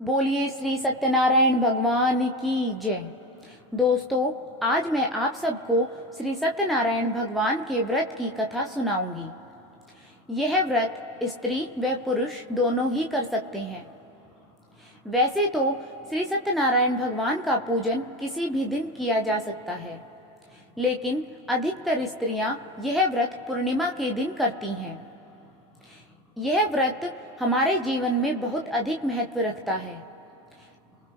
बोलिए श्री सत्यनारायण भगवान की जय। दोस्तों, आज मैं आप सबको श्री सत्यनारायण भगवान के व्रत की कथा सुनाऊंगी। यह व्रत स्त्री व पुरुष दोनों ही कर सकते हैं। वैसे तो श्री सत्यनारायण भगवान का पूजन किसी भी दिन किया जा सकता है, लेकिन अधिकतर स्त्रियां यह व्रत पूर्णिमा के दिन करती हैं। यह व्रत हमारे जीवन में बहुत अधिक महत्व रखता है।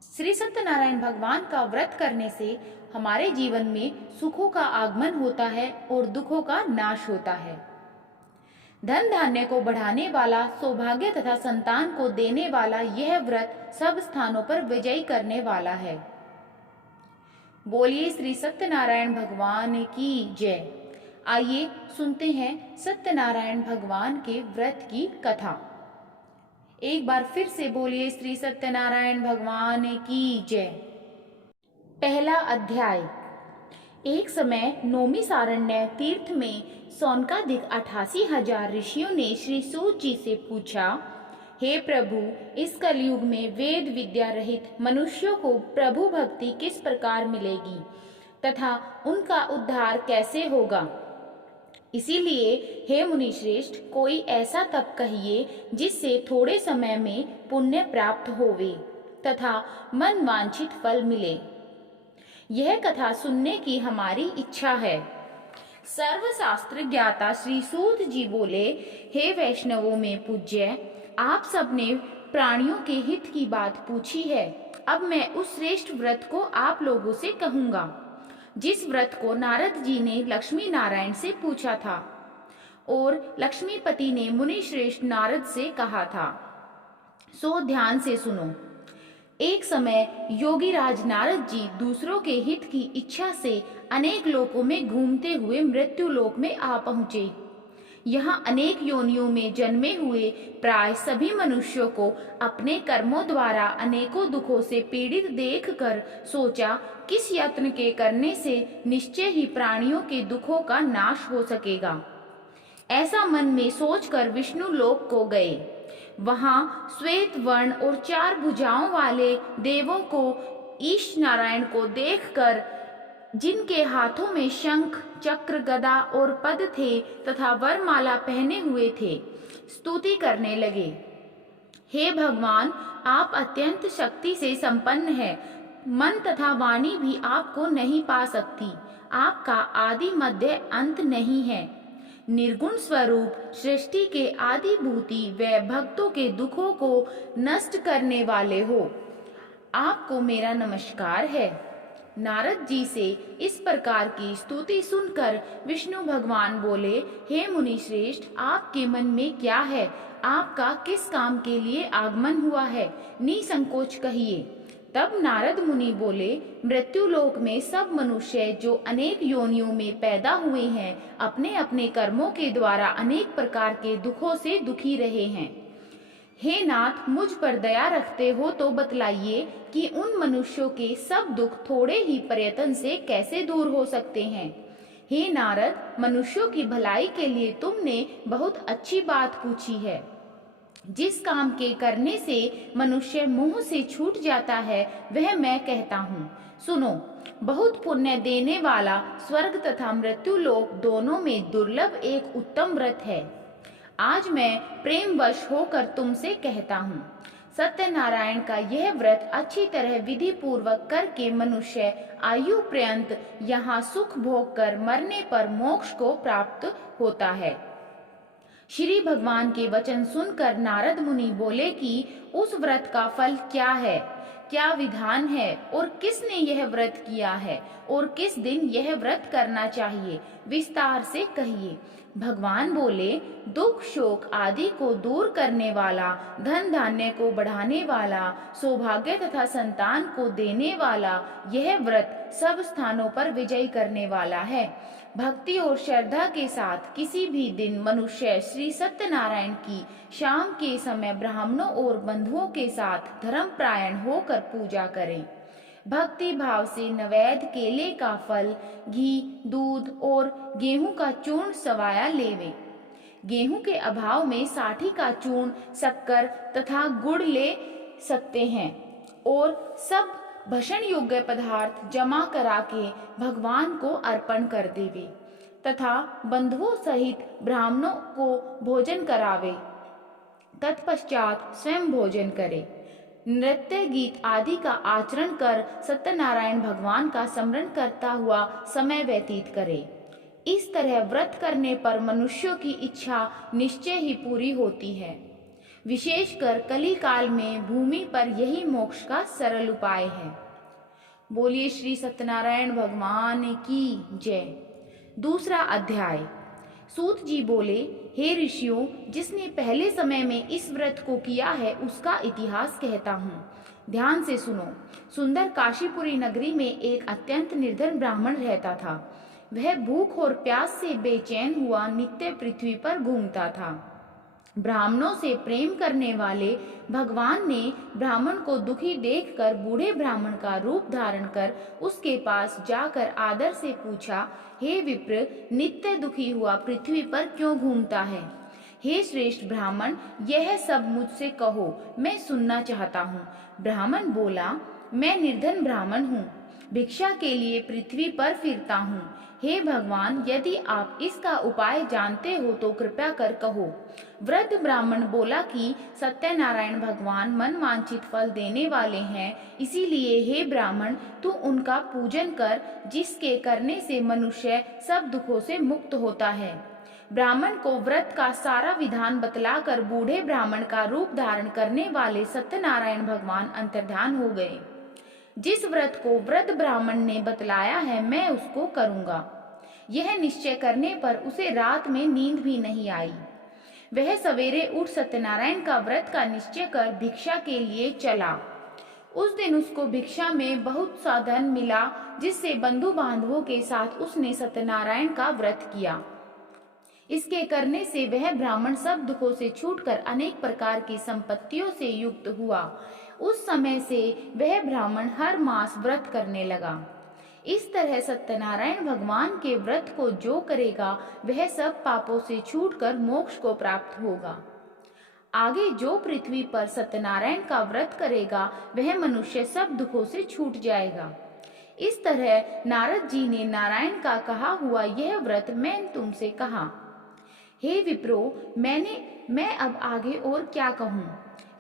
श्री सत्यनारायण भगवान का व्रत करने से हमारे जीवन में सुखों का आगमन होता है और दुखों का नाश होता है। धन धान्य को बढ़ाने वाला, सौभाग्य तथा संतान को देने वाला यह व्रत सब स्थानों पर विजयी करने वाला है। बोलिए श्री सत्यनारायण भगवान की जय। आइए सुनते हैं सत्यनारायण भगवान के व्रत की कथा। एक बार फिर से बोलिए श्री सत्यनारायण भगवान की जय। पहला अध्याय। एक समय नौमिसारण्य तीर्थ में सौनकादिक 88,000 ऋषियों ने श्री सूत जी से पूछा, हे प्रभु, इस कलयुग में वेद विद्या रहित मनुष्यों को प्रभु भक्ति किस प्रकार मिलेगी तथा उनका उद्धार कैसे होगा? इसीलिए हे मुनिश्रेष्ठ, कोई ऐसा तप कहिए जिससे थोड़े समय में पुण्य प्राप्त होवे तथा मन वांछित फल मिले। यह कथा सुनने की हमारी इच्छा है। सर्वशास्त्र ज्ञाता श्री सूत जी बोले, हे वैष्णवों में पूज्य, आप सबने प्राणियों के हित की बात पूछी है। अब मैं उस श्रेष्ठ व्रत को आप लोगों से कहूंगा जिस व्रत को नारद जी ने लक्ष्मी नारायण से पूछा था और लक्ष्मीपति ने मुनि श्रेष्ठ नारद से कहा था। सो ध्यान से सुनो। एक समय योगी राज नारद जी दूसरों के हित की इच्छा से अनेक लोकों में घूमते हुए मृत्यु लोक में आ पहुंचे। यहाँ अनेक योनियों में जन्मे हुए प्राय सभी मनुष्यों को अपने कर्मों द्वारा अनेकों दुखों से पीड़ित देखकर सोचा, किस यत्न के करने से निश्चय ही प्राणियों के दुखों का नाश हो सकेगा। ऐसा मन में सोचकर विष्णु लोक को गए। वहाँ श्वेत वर्ण और 4 भुजाओं वाले देवों को ईश नारायण को देखकर, जिनके हाथों में शंख, चक्र, गदा और पद थे तथा वरमाला पहने हुए थे, स्तुति करने लगे। हे भगवान, आप अत्यंत शक्ति से संपन्न हैं। मन तथा वाणी भी आपको नहीं पा सकती। आपका आदि मध्य अंत नहीं है। निर्गुण स्वरूप सृष्टि के आदिभूति व भक्तों के दुखों को नष्ट करने वाले हो। आपको मेरा नमस्कार है। नारद जी से इस प्रकार की स्तुति सुनकर विष्णु भगवान बोले, हे मुनि श्रेष्ठ, आपके मन में क्या है? आपका किस काम के लिए आगमन हुआ है? निसंकोच कहिए। तब नारद मुनि बोले, मृत्यु लोक में सब मनुष्य जो अनेक योनियों में पैदा हुए हैं, अपने अपने कर्मों के द्वारा अनेक प्रकार के दुखों से दुखी रहे हैं। हे नाथ, मुझ पर दया रखते हो तो बतलाइए कि उन मनुष्यों के सब दुख थोड़े ही प्रयत्न से कैसे दूर हो सकते हैं। हे नारद, मनुष्यों की भलाई के लिए तुमने बहुत अच्छी बात पूछी है। जिस काम के करने से मनुष्य मोह से छूट जाता है, वह मैं कहता हूँ। सुनो। बहुत पुण्य देने वाला स्वर्ग तथा मृत्यु लोक दोनों में दुर्लभ एक उत्तम व्रत है। आज मैं प्रेमवश होकर तुमसे कहता हूँ। सत्यनारायण का यह व्रत अच्छी तरह विधि पूर्वक करके मनुष्य आयु पर्यंत यहाँ सुख भोग कर मरने पर मोक्ष को प्राप्त होता है। श्री भगवान के वचन सुनकर नारद मुनि बोले कि उस व्रत का फल क्या है, क्या विधान है और किसने यह व्रत किया है और किस दिन यह व्रत करना चाहिए, विस्तार से कहिए। भगवान बोले, दुख शोक आदि को दूर करने वाला, धन धान्य को बढ़ाने वाला, सौभाग्य तथा संतान को देने वाला यह व्रत सब स्थानों पर विजय करने वाला है। भक्ति और श्रद्धा के साथ किसी भी दिन मनुष्य श्री सत्यनारायण की शाम के समय ब्राह्मणों और बंधुओं के साथ धर्मपरायण होकर पूजा करें। भक्ति भाव से नैवेद्य केले का फल, घी, दूध और गेहूं का चूर्ण सवाया लेवे। गेहूं के अभाव में साठी का चूर्ण, शक्कर तथा गुड़ ले सकते हैं और सब भक्षण योग्य पदार्थ जमा करा के भगवान को अर्पण कर देवे तथा बंधुओं सहित ब्राह्मणों को भोजन करावे। तत्पश्चात स्वयं भोजन करे, नृत्य गीत आदि का आचरण कर सत्यनारायण भगवान का स्मरण करता हुआ समय व्यतीत करे। इस तरह व्रत करने पर मनुष्यों की इच्छा निश्चय ही पूरी होती है। विशेषकर कली काल में भूमि पर यही मोक्ष का सरल उपाय है। बोलिए श्री सत्यनारायण भगवान की जय। दूसरा अध्याय। सूत जी बोले, हे ऋषियों, जिसने पहले समय में इस व्रत को किया है उसका इतिहास कहता हूँ, ध्यान से सुनो। सुंदर काशीपुरी नगरी में एक अत्यंत निर्धन ब्राह्मण रहता था। वह भूख और प्यास से बेचैन हुआ नित्य पृथ्वी पर घूमता था। ब्राह्मणों से प्रेम करने वाले भगवान ने ब्राह्मण को दुखी देखकर बूढ़े ब्राह्मण का रूप धारण कर उसके पास जाकर आदर से पूछा, हे विप्र, नित्य दुखी हुआ पृथ्वी पर क्यों घूमता है? हे श्रेष्ठ ब्राह्मण, यह सब मुझसे कहो, मैं सुनना चाहता हूँ। ब्राह्मण बोला, मैं निर्धन ब्राह्मण हूँ, भिक्षा के लिए पृथ्वी पर फिरता हूँ। हे भगवान, यदि आप इसका उपाय जानते हो तो कृपया कर कहो। वृद्ध ब्राह्मण बोला कि सत्यनारायण भगवान मन वांछित फल देने वाले हैं, इसीलिए हे ब्राह्मण, तू उनका पूजन कर, जिसके करने से मनुष्य सब दुखों से मुक्त होता है। ब्राह्मण को व्रत का सारा विधान बतलाकर बूढ़े ब्राह्मण का रूप धारण करने वाले सत्यनारायण भगवान अंतर्ध्यान हो गए। जिस व्रत को वृद्ध ब्राह्मण ने बतलाया है मैं उसको करूंगा। यह निश्चय करने पर उसे रात में नींद भी नहीं आई। वह सवेरे उठ सत्यनारायण का व्रत का निश्चय कर भिक्षा के लिए चला। उस दिन उसको भिक्षा में बहुत सा धन मिला, जिससे बंधु बांधवों के साथ उसने सत्यनारायण का व्रत किया। इसके करने से वह ब्राह्मण सब दुखों से छूटकर अनेक प्रकार की संपत्तियों से युक्त हुआ। उस समय से वह ब्राह्मण हर मास व्रत करने लगा। इस तरह सत्यनारायण भगवान के व्रत को जो करेगा वह सब पापों से छूटकर मोक्ष को प्राप्त होगा। आगे जो पृथ्वी पर सत्यनारायण का व्रत करेगा वह मनुष्य सब दुखों से छूट जाएगा। इस तरह नारद जी ने नारायण का कहा हुआ यह व्रत मैं तुमसे कहा। हे विप्रो, मैं अब आगे और क्या कहूँ?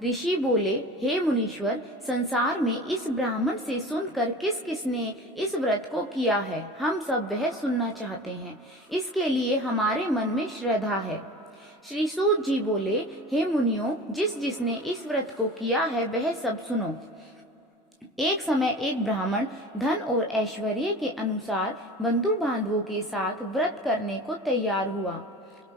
ऋषि बोले, हे मुनीश्वर, संसार में इस ब्राह्मण से सुनकर किस किसने इस व्रत को किया है, हम सब वह सुनना चाहते हैं। इसके लिए हमारे मन में श्रद्धा है। श्री सूत जी बोले, हे मुनियों, जिसने इस व्रत को किया है वह सब सुनो। एक समय एक ब्राह्मण धन और ऐश्वर्य के अनुसार बंधु बांधवों के साथ व्रत करने को तैयार हुआ।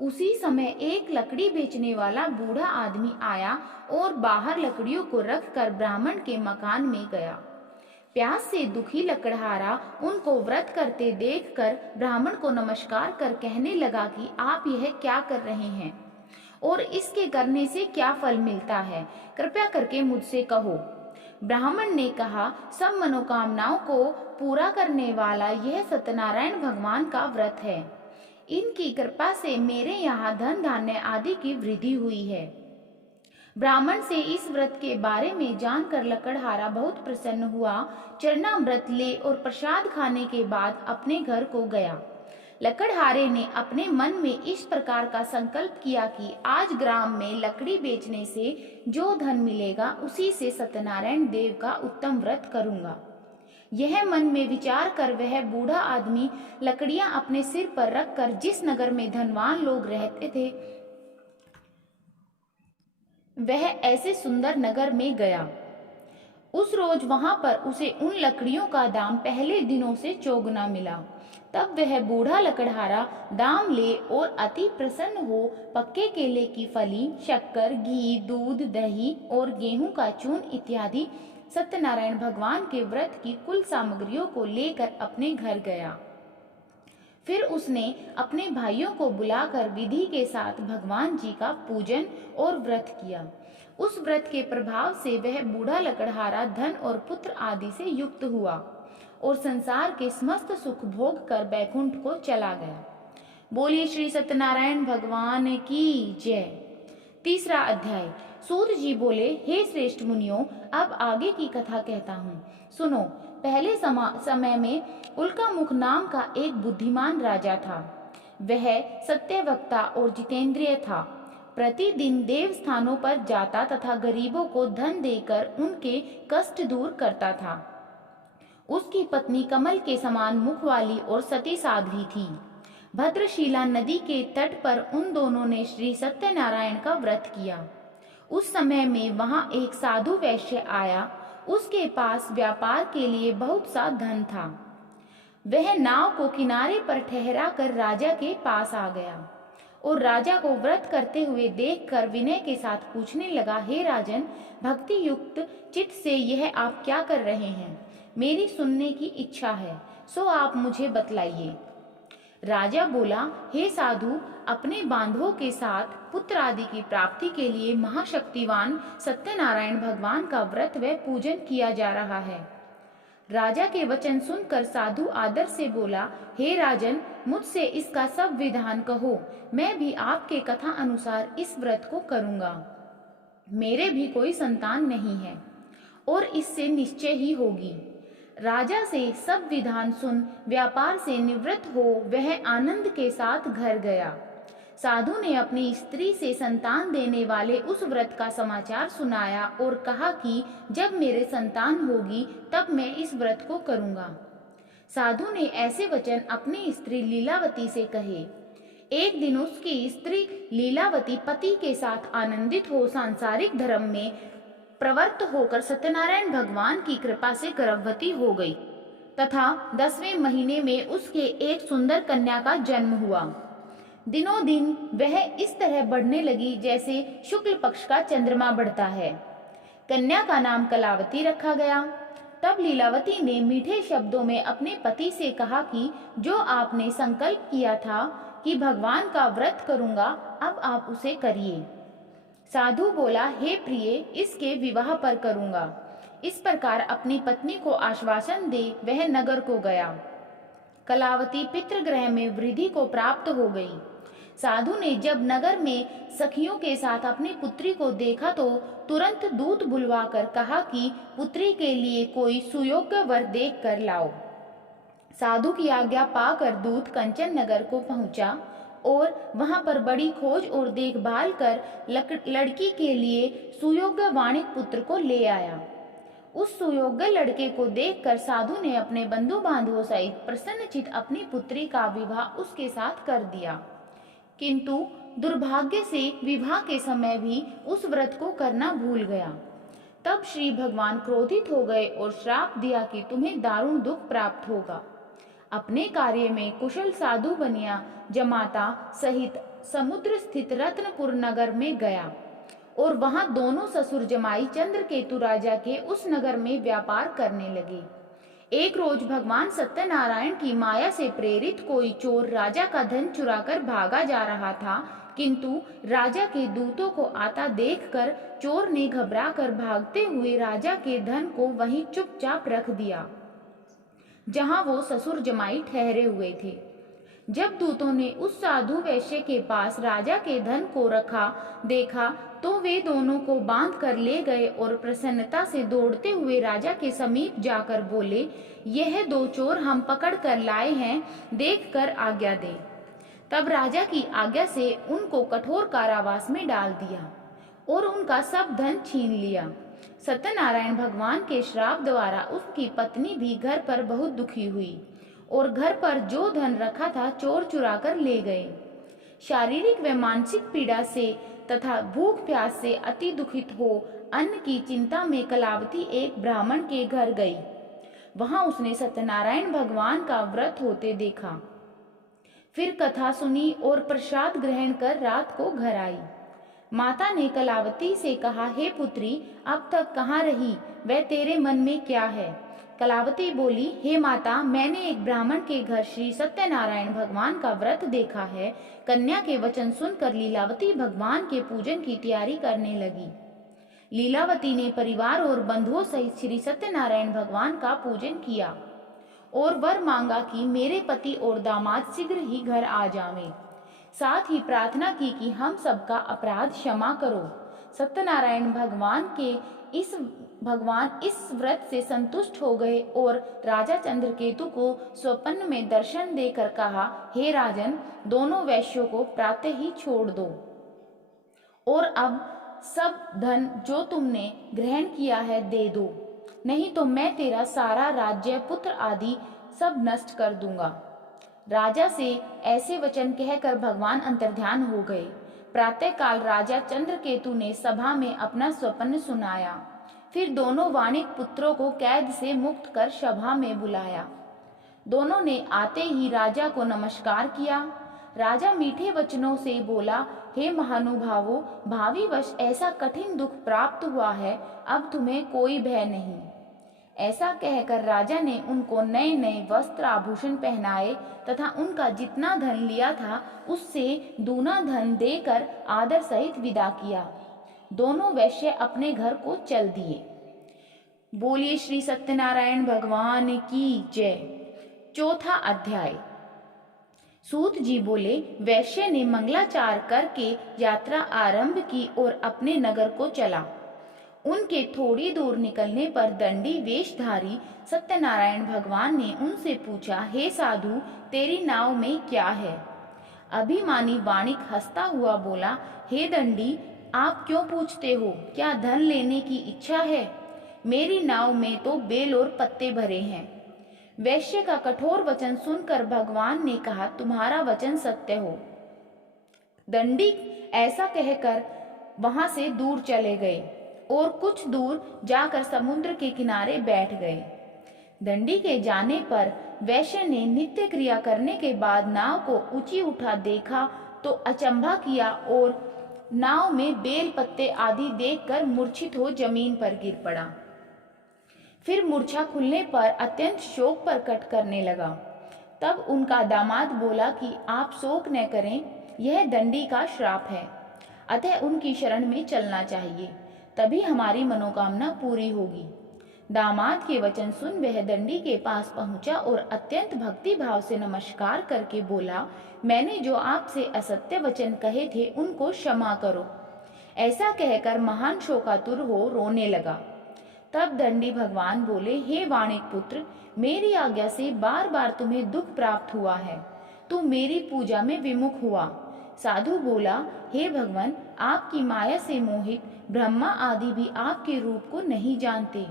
उसी समय एक लकड़ी बेचने वाला बूढ़ा आदमी आया और बाहर लकड़ियों को रखकर ब्राह्मण के मकान में गया। प्यास से दुखी लकड़हारा उनको व्रत करते देखकर ब्राह्मण को नमस्कार कर कहने लगा कि आप यह क्या कर रहे हैं और इसके करने से क्या फल मिलता है, कृपया करके मुझसे कहो। ब्राह्मण ने कहा, सब मनोकामनाओं को पूरा करने वाला यह सत्यनारायण भगवान का व्रत है। इनकी कृपा से मेरे यहाँ धन धान्य आदि की वृद्धि हुई है। ब्राह्मण से इस व्रत के बारे में जानकर लकड़हारा बहुत प्रसन्न हुआ। चरणामृत ले और प्रसाद खाने के बाद अपने घर को गया। लकड़हारे ने अपने मन में इस प्रकार का संकल्प किया कि आज ग्राम में लकड़ी बेचने से जो धन मिलेगा उसी से सत्यनारायण देव का उत्तम व्रत करूंगा। यह मन में विचार कर वह बूढ़ा आदमी लकड़ियां अपने सिर पर रखकर जिस नगर में धनवान लोग रहते थे वह ऐसे सुंदर नगर में गया। उस रोज वहां पर उसे उन लकड़ियों का दाम पहले दिनों से चौगुना मिला। तब वह बूढ़ा लकड़हारा दाम ले और अति प्रसन्न हो पक्के केले की फली, शक्कर, घी, दूध, दही और गेहूं का चून इत्यादि सत्यनारायण भगवान के व्रत की कुल सामग्रियों को लेकर अपने घर गया। फिर उसने अपने भाइयों को बुलाकर विधि के साथ भगवान जी का पूजन और व्रत किया। उस व्रत के प्रभाव से वह बूढ़ा लकड़हारा धन और पुत्र आदि से युक्त हुआ और संसार के समस्त सुख भोग कर बैकुंठ को चला गया। बोलिए श्री सत्यनारायण भगवान की जय। तीसरा अध्याय। सूत जी बोले, हे श्रेष्ठ मुनियों, अब आगे की कथा कहता हूँ, सुनो। पहले समय में उल्कामुख नाम का एक बुद्धिमान राजा था। वह सत्यवक्ता और जितेंद्रिय था। प्रतिदिन देव स्थानों पर जाता तथा गरीबों को धन देकर उनके कष्ट दूर करता था। उसकी पत्नी कमल के समान मुख वाली और सती साध्वी थी। भद्रशिला नदी के तट पर उन दोनों ने श्री सत्यनारायण का व्रत किया। उस समय में वहां एक साधु वैश्य आया। उसके पास व्यापार के लिए बहुत सा धन था। वह नाव को किनारे पर ठहरा कर राजा के पास आ गया और राजा को व्रत करते हुए देखकर विनय के साथ पूछने लगा, हे राजन, भक्ति युक्त चित्त से यह आप क्या कर रहे हैं? मेरी सुनने की इच्छा है, सो आप मुझे बतलाइए। राजा बोला, हे साधु, अपने बांधवों के साथ पुत्र आदि की प्राप्ति के लिए महाशक्तिवान सत्यनारायण भगवान का व्रत व पूजन किया जा रहा है। राजा के वचन सुनकर साधु आदर से बोला, हे राजन, मुझसे इसका सब विधान कहो, मैं भी आपके कथा अनुसार इस व्रत को करूंगा। मेरे भी कोई संतान नहीं है और इससे निश्चय ही होगी। राजा से सब विधान सुन व्यापार से निवृत्त हो वह आनंद के साथ घर गया। साधु ने अपनी स्त्री से संतान देने वाले उस व्रत का समाचार सुनाया और कहा कि जब मेरे संतान होगी तब मैं इस व्रत को करूंगा। साधु ने ऐसे वचन अपनी स्त्री लीलावती से कहे। एक दिन उसकी स्त्री लीलावती पति के साथ आनंदित हो सांसारिक धर्म में प्रवृत्त होकर सत्यनारायण भगवान की कृपा से गर्भवती हो गई तथा 10वें महीने में उसके एक सुंदर कन्या का जन्म हुआ। दिनों दिन वह इस तरह बढ़ने लगी जैसे शुक्ल पक्ष का चंद्रमा बढ़ता है। कन्या का नाम कलावती रखा गया। तब लीलावती ने मीठे शब्दों में अपने पति से कहा कि जो आपने संकल्प किया था कि भगवान का व्रत करूंगा, अब आप उसे करिए। साधु बोला, हे प्रिय, इसके विवाह पर करूंगा। इस प्रकार अपनी पत्नी को आश्वासन दे वह नगर को गया। कलावती पितृगृह में वृद्धि को प्राप्त हो गई। साधु ने जब नगर में सखियों के साथ अपनी पुत्री को देखा तो तुरंत दूत बुलवाकर कहा कि पुत्री के लिए कोई सुयोग्य वर देख कर लाओ। साधु की आज्ञा पाकर दूत कंचन नगर को पहुंचा और वहां पर बड़ी खोज और देखभाल कर लड़की के लिए सुयोग्य वाणिक पुत्र को ले आया। उस सुयोग्य लड़के को देखकर साधु ने अपने बंधु बांधवों सहित प्रसन्नचित अपनी पुत्री का विवाह उसके साथ कर दिया। किंतु दुर्भाग्य से विवाह के समय भी उस व्रत को करना भूल गया। तब श्री भगवान क्रोधित हो गए और श्राप दिया कि तुम्हें दारुण दुख प्राप्त होगा। अपने कार्य में कुशल साधु बनिया जमाता सहित समुद्र स्थित रत्नपुर नगर में गया और वहां दोनों ससुर जमाई चंद्रकेतु राजा के उस नगर में व्यापार करने लगे। एक रोज भगवान सत्यनारायण की माया से प्रेरित कोई चोर राजा का धन चुराकर भागा जा रहा था, किंतु राजा के दूतों को आता देखकर चोर ने घबराकर भागते हुए राजा के धन को वहीं चुपचाप रख दिया जहां वो ससुर जमाई ठहरे हुए थे। जब दूतों ने उस साधु वैश्य के पास राजा के धन को रखा देखा तो वे दोनों को बांध कर ले गए और प्रसन्नता से दौड़ते हुए राजा के समीप जाकर बोले, यह दो चोर हम पकड़ कर लाए हैं, देख कर आज्ञा दे। तब राजा की आज्ञा से उनको कठोर कारावास में डाल दिया और उनका सब धन छीन लिया। सत्यनारायण भगवान के श्राप द्वारा उसकी पत्नी भी घर पर बहुत दुखी हुई और घर पर जो धन रखा था चोर चुरा कर ले गए। शारीरिक व मानसिक पीड़ा से तथा भूख प्यास से अति दुखित हो अन्न की चिंता में कलावती एक ब्राह्मण के घर गई। वहां उसने सत्यनारायण भगवान का व्रत होते देखा। फिर कथा सुनी और प्रसाद ग्रहण कर रात को घर आई। माता ने कलावती से कहा, हे पुत्री, अब तक कहाँ रही, वह तेरे मन में क्या है? कलावती बोली, हे माता, मैंने एक ब्राह्मण के घर श्री सत्यनारायण भगवान का व्रत देखा है। कन्या के वचन सुनकर लीलावती भगवान के पूजन की तैयारी करने लगी। लीलावती ने परिवार और बंधुओं सहित श्री सत्यनारायण भगवान का पूजन किया और वर मांगा कि मेरे पति और दामाद शीघ्र ही घर आ जावें। साथ ही प्रार्थना की कि हम सबका अपराध क्षमा करो। सत्यनारायण भगवान इस व्रत से संतुष्ट हो गए और राजा चंद्रकेतु को स्वप्न में दर्शन देकर कहा, हे राजन, दोनों वैश्यों को प्रातः ही छोड़ दो और अब सब धन जो तुमने ग्रहण किया है दे दो, नहीं तो मैं तेरा सारा राज्य, पुत्र आदि सब नष्ट कर दूंगा। राजा से ऐसे वचन कहकर भगवान अंतर्ध्यान हो गए। प्रातःकाल राजा चंद्रकेतु ने सभा में अपना स्वप्न सुनाया। फिर दोनों वाणिक पुत्रों को कैद से मुक्त कर सभा में बुलाया। दोनों ने आते ही राजा को नमस्कार किया। राजा मीठे वचनों से बोला, हे महानुभावों, भावी वश ऐसा कठिन दुख प्राप्त हुआ है, अब तुम्हें कोई भय नहीं। ऐसा कहकर राजा ने उनको नए नए वस्त्र आभूषण पहनाए तथा उनका जितना धन लिया था उससे दूना धन देकर आदर सहित विदा किया। दोनों वैश्य अपने घर को चल दिए। बोलिए श्री सत्यनारायण भगवान की जय। चौथा अध्याय। सूत जी बोले, वैश्य ने मंगलाचार करके यात्रा आरंभ की और अपने नगर को चला। उनके थोड़ी दूर निकलने पर दंडी वेशधारी सत्यनारायण भगवान ने उनसे पूछा, हे साधु, तेरी नाव में क्या है? अभिमानी वाणिक हंसता हुआ बोला, हे दंडी, आप क्यों पूछते हो? क्या धन लेने की इच्छा है? मेरी नाव में तो बेल और पत्ते भरे हैं। वैश्य का कठोर वचन सुनकर भगवान ने कहा, तुम्हारा वचन सत्य हो। दंडी ऐसा कहकर वहां से दूर चले गए और कुछ दूर जाकर समुद्र के किनारे बैठ गए। दंडी के जाने पर वैश्य ने नित्य क्रिया करने के बाद नाव को ऊंची उठा देखा तो अचंभा किया और नाव में बेल पत्ते आदि देखकर मूर्छित हो जमीन पर गिर पड़ा। फिर मूर्छा खुलने पर अत्यंत शोक प्रकट करने लगा। तब उनका दामाद बोला कि आप शोक न करें, यह दंडी का श्राप है, अतः उनकी शरण में चलना चाहिए, तभी हमारी मनोकामना पूरी होगी। दामाद के वचन सुन वह दंडी के पास पहुंचा और अत्यंत भक्ति भाव से नमस्कार करके बोला, मैंने जो आपसे असत्य वचन कहे थे उनको क्षमा करो। ऐसा कहकर महान शोकातुर हो रोने लगा। तब दंडी भगवान बोले, हे वाणिक पुत्र, मेरी आज्ञा से बार बार तुम्हें दुख प्राप्त हुआ है, तू मेरी पूजा में विमुख हुआ। साधु बोला, हे भगवान, आपकी माया से मोहित ब्रह्मा आदि भी आपके रूप को नहीं जानते,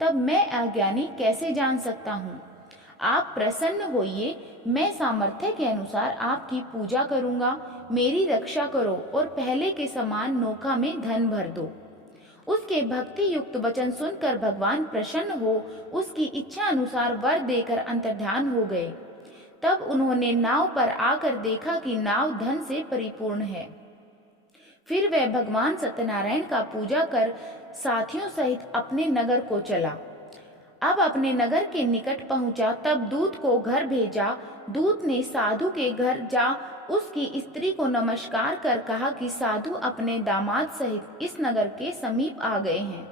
तब मैं अज्ञानी कैसे जान सकता हूँ? आप प्रसन्न होइए, मैं सामर्थ्य के अनुसार आपकी पूजा करूँगा, मेरी रक्षा करो और पहले के समान नौका में धन भर दो। उसके भक्ति युक्त वचन सुनकर भगवान प्रसन्न हो उसकी इच्छा अनुसार वर देकर अंतर्ध्यान हो गए। तब उन्होंने नाव पर आकर देखा कि नाव धन से परिपूर्ण है। फिर वह भगवान सत्यनारायण का पूजा कर साथियों सहित अपने नगर को चला। अब अपने नगर के निकट पहुंचा तब दूत को घर भेजा। दूत ने साधु के घर जा उसकी स्त्री को नमस्कार कर कहा कि साधु अपने दामाद सहित इस नगर के समीप आ गए हैं।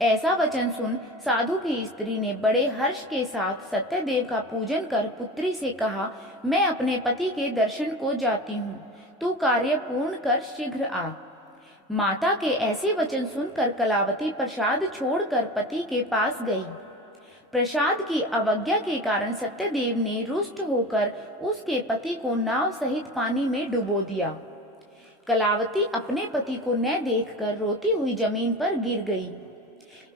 ऐसा वचन सुन साधु की स्त्री ने बड़े हर्ष के साथ सत्यदेव का पूजन कर पुत्री से कहा, मैं अपने पति के दर्शन को जाती हूँ, तू कार्य पूर्ण कर शीघ्र आ। माता के ऐसे वचन सुनकर कलावती प्रसाद छोड़कर पति के पास गई। प्रसाद की अवज्ञा के कारण सत्यदेव ने रुष्ट होकर उसके पति को नाव सहित पानी में डुबो दिया। कलावती अपने पति को न देखकर रोती हुई जमीन पर गिर गई।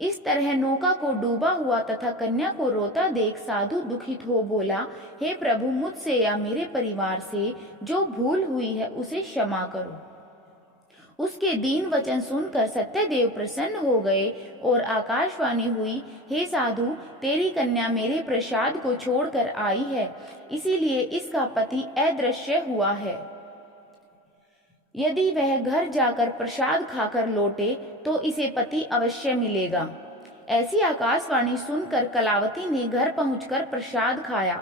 इस तरह नौका को डूबा हुआ तथा कन्या को रोता देख साधु दुखित हो बोला, हे प्रभु, मुझसे या मेरे परिवार से जो भूल हुई है उसे क्षमा करो। उसके दीन वचन सुनकर सत्यदेव प्रसन्न हो गए और आकाशवाणी हुई, हे साधु, तेरी कन्या मेरे प्रसाद को छोड़कर आई है, इसीलिए इसका पति अदृश्य हुआ है। यदि वह घर जाकर प्रसाद खाकर लौटे तो इसे पति अवश्य मिलेगा। ऐसी आकाशवाणी सुनकर कलावती ने घर पहुंचकर प्रसाद खाया,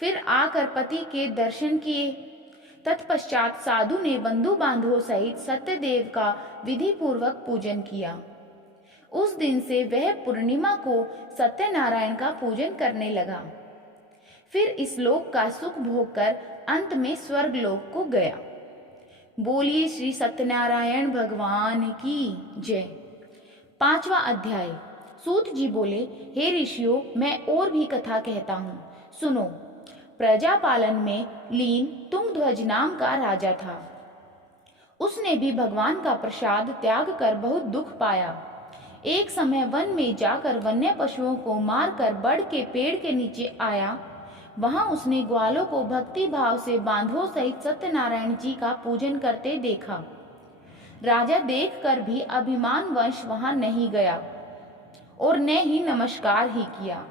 फिर आकर पति के दर्शन किए। तत्पश्चात साधु ने बंधु बांधवों सहित सत्यदेव का विधि पूर्वक पूजन किया। उस दिन से वह पूर्णिमा को सत्यनारायण का पूजन करने लगा। फिर इस लोक का सुख भोग कर अंत में स्वर्ग लोक को गया। बोलिए श्री सत्यनारायण भगवान की जय। 5वां अध्याय। सूत जी बोले, हे ऋषियों, मैं और भी कथा कहता हूँ, सुनो। प्रजा पालन में लीन तुंगध्वज नाम का राजा था। उसने भी भगवान का प्रसाद त्याग कर बहुत दुख पाया। एक समय वन में जाकर वन्य पशुओं को मारकर बड़ के पेड़ के नीचे आया। वहां उसने ग्वालों को भक्ति भाव से बांधवों सहित सत्यनारायण जी का पूजन करते देखा। राजा देखकर भी अभिमानवश वहां नहीं गया और न ही नमस्कार ही किया।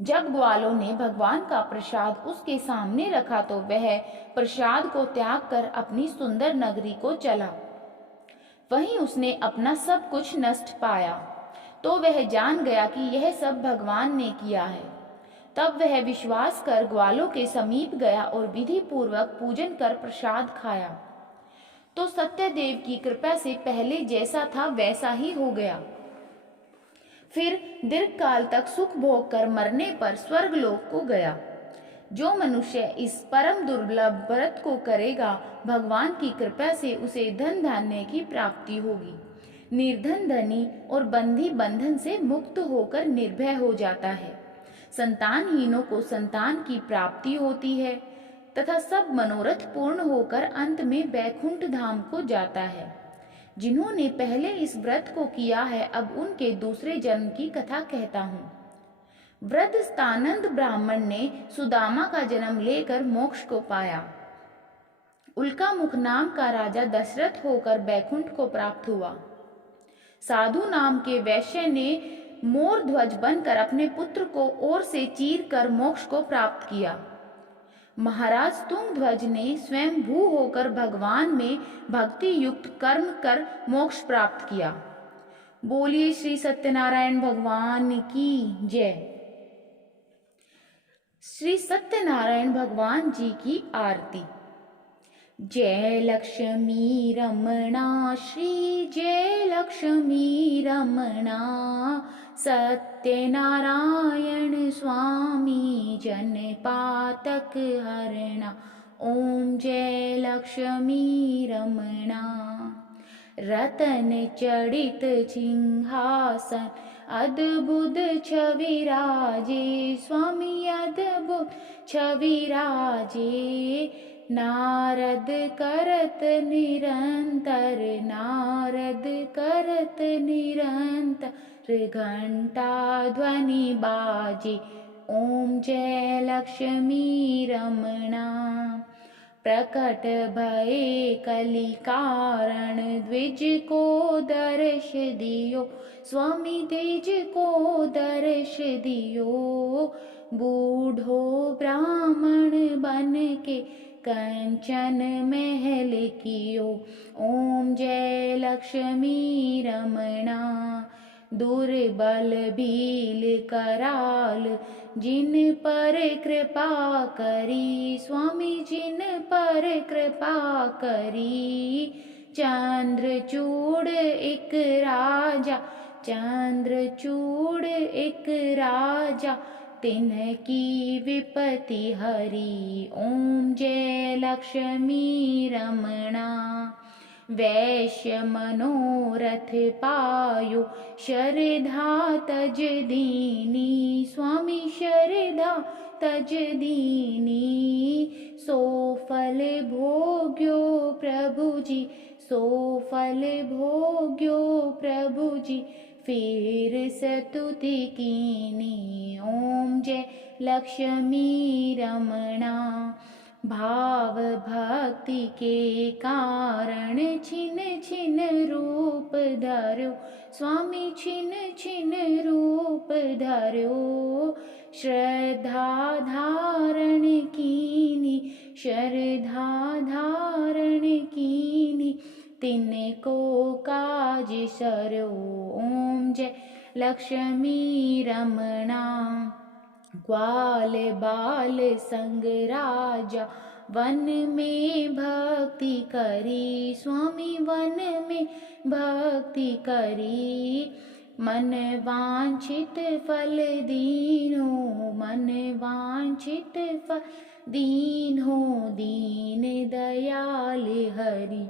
जब ग्वालों ने भगवान का प्रसाद उसके सामने रखा तो वह प्रसाद को त्याग कर अपनी सुंदर नगरी को चला। वहीं उसने अपना सब कुछ नष्ट पाया तो वह जान गया कि यह सब भगवान ने किया है। तब वह विश्वास कर ग्वालों के समीप गया और विधि पूर्वक पूजन कर प्रसाद खाया तो सत्यदेव की कृपा से पहले जैसा था वैसा ही हो गया। फिर दीर्घ काल तक सुख भोग कर मरने पर स्वर्गलोक को गया। जो मनुष्य इस परम दुर्लभ व्रत को करेगा, भगवान की कृपा से उसे धन धान्य की प्राप्ति होगी। निर्धन धनी और बंधी बंधन से मुक्त होकर निर्भय हो जाता है। संतानहीनों को संतान की प्राप्ति होती है तथा सब मनोरथ पूर्ण होकर अंत में वैकुंठ धाम को जाता है। जिन्होंने पहले इस व्रत को किया है, अब उनके दूसरे जन्म की कथा कहता हूँ। व्रतस्थानंद ब्राह्मण ने सुदामा का जन्म लेकर मोक्ष को पाया। उल्कामुख नाम का राजा दशरथ होकर वैकुंठ को प्राप्त हुआ। साधु नाम के वैश्य ने मोर ध्वज बनकर अपने पुत्र को ओर से चीर कर मोक्ष को प्राप्त किया। महाराज तुंगध्वज ने स्वयं भू होकर भगवान में भक्ति युक्त कर्म कर मोक्ष प्राप्त किया। बोलिए श्री सत्यनारायण भगवान की जय। श्री सत्यनारायण भगवान जी की आरती। जय लक्ष्मी रमणा, श्री जय लक्ष्मी रमणा। सत्यनारायण स्वामी जन पातक हरणा। ओम जय लक्ष्मी रमणा। रतन चढ़ित सिंहासन अद्भुत छवि राजे। स्वामी अद्भुत छवि राजे। नारद करत निरंतर, नारद करत निरंतर घंटा ध्वनि बाजे। ओम जय लक्ष्मी रमणा। प्रकट भये कलि कारण, द्विज को दर्श दियो। स्वामी द्विज को दर्श दियो। बूढ़ो ब्राह्मण बन के कंचन महल कियो। ओम जय लक्ष्मी रमणा। दुर्बल भील कराल, जिन पर कृपा करी। स्वामी जिन पर कृपा करी। चंद्रचूड़ एक राजा, चंद्रचूड़ एक राजा, तिनकी विपत्ति हरी। ओम जय लक्ष्मी रमणा। वैश्य मनोरथ पायो, शरधा तज दीनी। स्वामी शरधा तज दीनी। सो फल भोग्यो प्रभु जी, सो फल भोग्यो प्रभु जी, फिर स्तुति कीनी। ओम जय लक्ष्मी रमणा। भाव भक्ति के कारण छिन छिन रूप धर्यो। स्वामी छिन छिन रूप धर्यो। श्रद्धा धारण कीनी, श्रद्धा धारण कीनी, तिनको काज सर्यो। ओम जय लक्ष्मी रमणा। ग्वाल बाल संग राजा, वन में भक्ति करी। स्वामी वन में भक्ति करी। मन वांछित फल दीनो, मन वांछित फल दीनो, दीन दयाल हरि।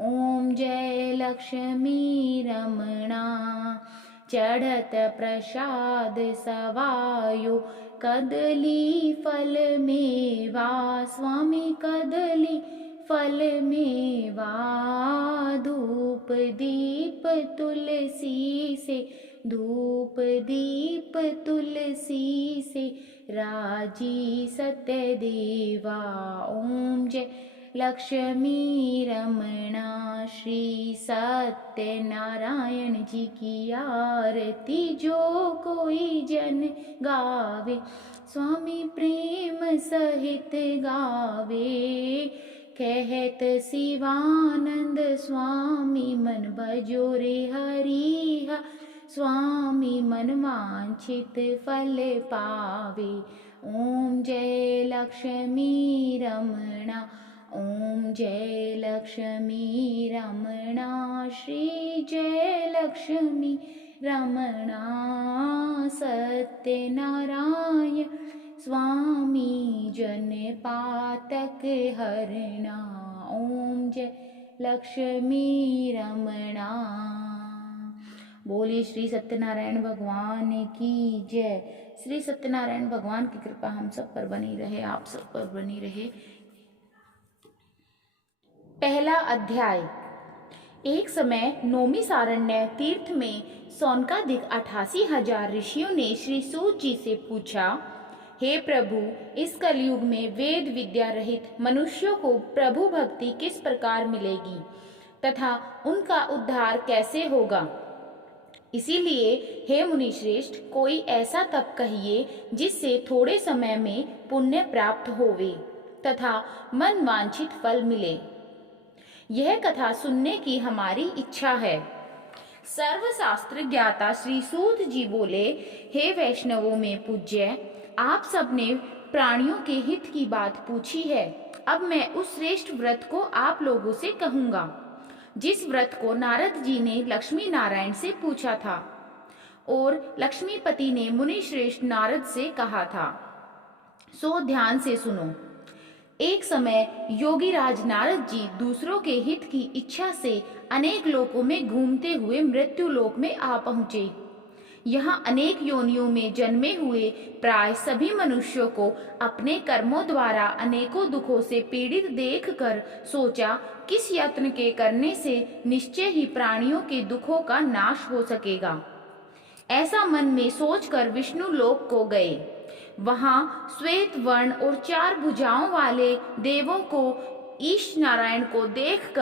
ओम जय लक्ष्मी रमणा। चढ़त प्रसाद सवायो, कदली फल मेवा, स्वामी कदली फल मेवा। धूप दीप तुलसी से, धूप दीप तुलसी से, राजी सत्य देवा। ओम जय लक्ष्मी रमणा। श्री सत्यनारायण जी की आरती जो कोई जन गावे, स्वामी प्रेम सहित गावे। कहत शिवानंद स्वामी मन भजो रे हरिहा, स्वामी मन वांछित फल पावे। ओम जय लक्ष्मी रमणा, ओम जय लक्ष्मी रमणा। श्री जय लक्ष्मी रमणा। सत्यनारायण स्वामी जन पातक हरणा। ओम जय लक्ष्मी रमणा। बोलिए श्री सत्यनारायण भगवान की जय। श्री सत्यनारायण भगवान की कृपा हम सब पर बनी रहे, आप सब पर बनी रहे। पहला अध्याय। एक समय नौमिसारण्य तीर्थ में सौनकादिक 88,000 ऋषियों ने श्री सूत जी से पूछा, हे प्रभु, इस कलयुग में वेद विद्या रहित मनुष्यों को प्रभु भक्ति किस प्रकार मिलेगी तथा उनका उद्धार कैसे होगा? इसीलिए हे मुनिश्रेष्ठ, कोई ऐसा तप कहिए जिससे थोड़े समय में पुण्य प्राप्त होवे तथा मन वांछित फल मिले। यह कथा सुनने की हमारी इच्छा है। सर्वशास्त्र ज्ञाता श्री सूत जी बोले, हे वैष्णवों में पूज्य, आप सबने प्राणियों के हित की बात पूछी है। अब मैं उस श्रेष्ठ व्रत को आप लोगों से कहूंगा जिस व्रत को नारद जी ने लक्ष्मी नारायण से पूछा था और लक्ष्मीपति ने मुनि श्रेष्ठ नारद से कहा था। सो ध्यान से सुनो। एक समय योगी राज नारद जी दूसरों के हित की इच्छा से अनेक लोकों में घूमते हुए मृत्यु लोक में आ पहुंचे। यहाँ अनेक योनियों में जन्मे हुए प्राय सभी मनुष्यों को अपने कर्मों द्वारा अनेकों दुखों से पीड़ित देखकर सोचा, किस यत्न के करने से निश्चय ही प्राणियों के दुखों का नाश हो सकेगा। ऐसा मन में सोचकर विष्णु लोक को गए। वहां श्वेत वर्ण और 4 भुजाओं वाले देवों को ईश नारायण को देखकर